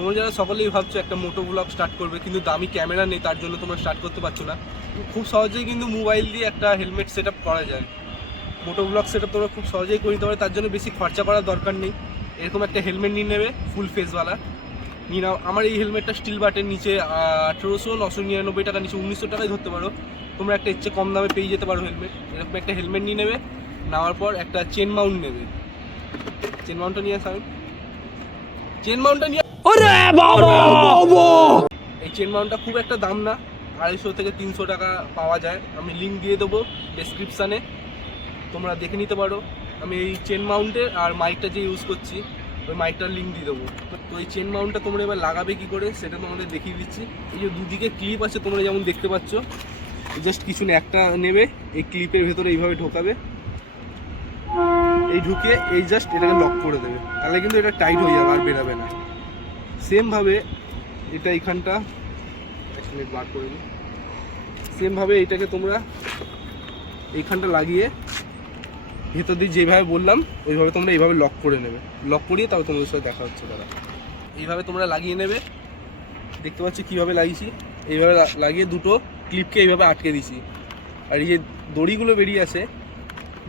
তোমরা যারা সকলেই ভাবছো একটা মোটো ব্লগ স্টার্ট করবে কিন্তু দামি ক্যামেরা নেই, তার জন্য তোমরা স্টার্ট করতে পারছো না, খুব সহজেই কিন্তু মোবাইল দিয়ে একটা হেলমেট সেট আপ করা যায়। মোটো ব্লগ সেট আপ তোমরা খুব সহজেই করে নিতে পারো, তার জন্য বেশি খরচা করার দরকার নেই। এরকম একটা হেলমেট নিয়ে নেবে ফুল ফেসওয়ালা, নিয়ে নাও। আমার এই হেলমেটটা স্টিল বাটের নিচে 1899 টাকা, নিচে 1900 টাকায় ধরতে পারো। তোমরা একটা ইচ্ছে কম দামে পেয়ে যেতে পারো হেলমেট। এরকম একটা হেলমেট নিয়ে নেবে, নেওয়ার পর একটা চেন মাউন্ট নেবে। চেন মাউন্টটা নিয়ে আসা, চেন মাউন্টটা নিয়ে এই চেন মাউন্টটা খুব একটা দাম না, 250 থেকে 300 টাকা পাওয়া যায়। আমি লিঙ্ক দিয়ে দেবো ডেসক্রিপশানে, তোমরা দেখে নিতে পারো। আমি এই চেন মাউন্টের আর মাইকটা যে ইউজ করছি ওই মাইকটার লিঙ্ক দিয়ে দেবো। তো এই চেন মাউন্টটা তোমরা এবার লাগাবে কী করে সেটা তোমাদের দেখিয়ে দিচ্ছি। এই যে দুদিকে ক্লিপ আছে তোমরা যেমন দেখতে পাচ্ছ, জাস্ট কিছু না, একটা নেবে, এই ক্লিপের ভেতরে এইভাবে ঢোকাবে, এই ঢুকে এই জাস্ট এটাকে লক করে দেবে, তাহলে কিন্তু এটা টাইট হয়ে যাবে আর বেরাবে না। সেমভাবে এটা এইখানটা বার করে নিই, সেমভাবে এইটাকে তোমরা এইখানটা লাগিয়ে ভেতর দিয়ে যেভাবে বললাম ওইভাবে তোমরা এইভাবে লক করে নেবে। লক করিয়ে তারপর তোমাদের সাথে দেখা হচ্ছে দাদা। এইভাবে তোমরা লাগিয়ে নেবে, দেখতে পাচ্ছি কীভাবে লাগিয়েছি। এইভাবে লাগিয়ে দুটো ক্লিপকে এইভাবে আটকে দিছি। আর এই যে দড়িগুলো বেরিয়ে আছে,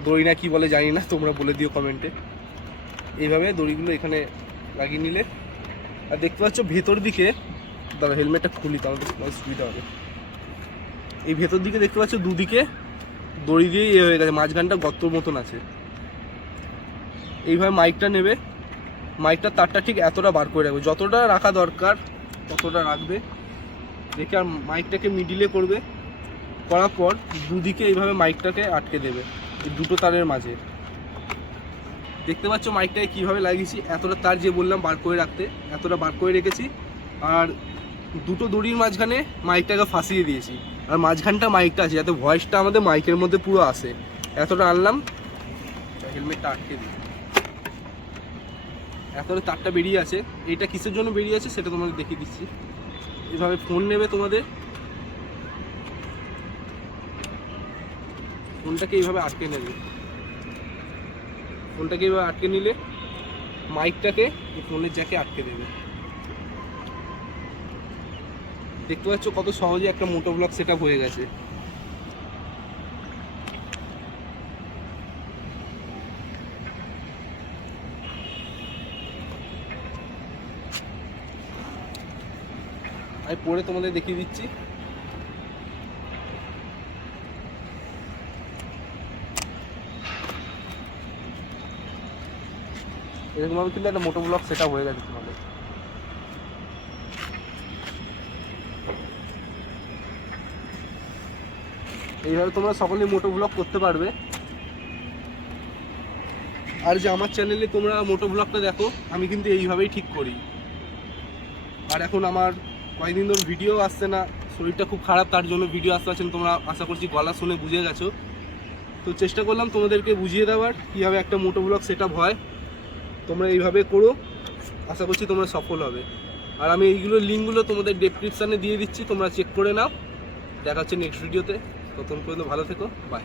দড়ি না কী বলে জানি না, তোমরা বলে দিও কমেন্টে। এইভাবে দড়িগুলো এখানে লাগিয়ে নিলে, আর দেখতে পাচ্ছ ভেতর দিকে, দাদা হেলমেটটা খুলি তাহলে তোমার সুবিধা হবে। এই ভেতর দিকে দেখতে পাচ্ছ দুদিকে দড়ি দিয়ে ইয়ে হয়ে গেছে, মাঝখানটা গর্তর মতন আছে। এইভাবে মাইকটা নেবে, মাইকটার তারটা ঠিক এতটা বার করে রাখবে, যতটা রাখা দরকার ততটা রাখবে দেখে। আর মাইকটাকে মিডিলে করবে, করার পর দুদিকে এইভাবে মাইকটাকে আটকে দেবে এই দুটো তারের মাঝে। দেখতে পাচ্ছ মাইকটাকে কীভাবে লাগিয়েছি, এতটা তার যে বললাম বার করে রাখতে, এতটা বার করে রেখেছি। আর দুটো দড়ির মাঝখানে মাইকটাকে ফাঁসিয়ে দিয়েছি, আর মাঝখানটা মাইকটা আছে যাতে ভয়েসটা আমাদের মাইকের মধ্যে পুরো আসে। এতটা আনলাম, হেলমেটটা আটকে দিই। এতটা তারটা বেরিয়ে আছে, এইটা কিসের জন্য বেরিয়ে আছে সেটা তোমাদের দেখিয়ে দিচ্ছি। এইভাবে ফোন নেবে, তোমাদের ফোনটাকে এইভাবে আটকে নেবে। ফোনটাকে এইভাবে আটকে নিলে মাইকটাকে ফোনের জ্যাকে আটকে দেবে। দেখতে পাচ্ছ কত সহজে একটা মোটো ব্লগ সেট আপ হয়ে গেছে। আমি পরে তোমাদের দেখিয়ে দিচ্ছি। এরকমভাবে কিন্তু একটা মোটো ব্লগ সেট আপ হয়ে গেছে তোমাদের। এইভাবে তোমরা সকলেই মোটো ব্লগ করতে পারবে। আর যে আমার চ্যানেলে তোমরা মোটো ব্লগটা দেখো, আমি কিন্তু এইভাবেই ঠিক করি। আর এখন আমার কয়েকদিন ধরে ভিডিও আসছে না, শরীরটা খুব খারাপ, তার জন্য ভিডিও আসতে পারছেন। তোমরা আশা করছি গলা শুনে বুঝে গেছো। তো চেষ্টা করলাম তোমাদেরকে বুঝিয়ে দেওয়ার কীভাবে একটা মোটো ব্লগ সেট আপ হয়। তোমরা এইভাবে করো, আশা করছি তোমরা সফল হবে। আর আমি এইগুলো লিঙ্কগুলো তোমাদের ডেসক্রিপশানে দিয়ে দিচ্ছি, তোমরা চেক করে নাও। দেখা হচ্ছে নেক্সট ভিডিওতে, ততক্ষণ পর্যন্ত ভালো থেকো, বাই।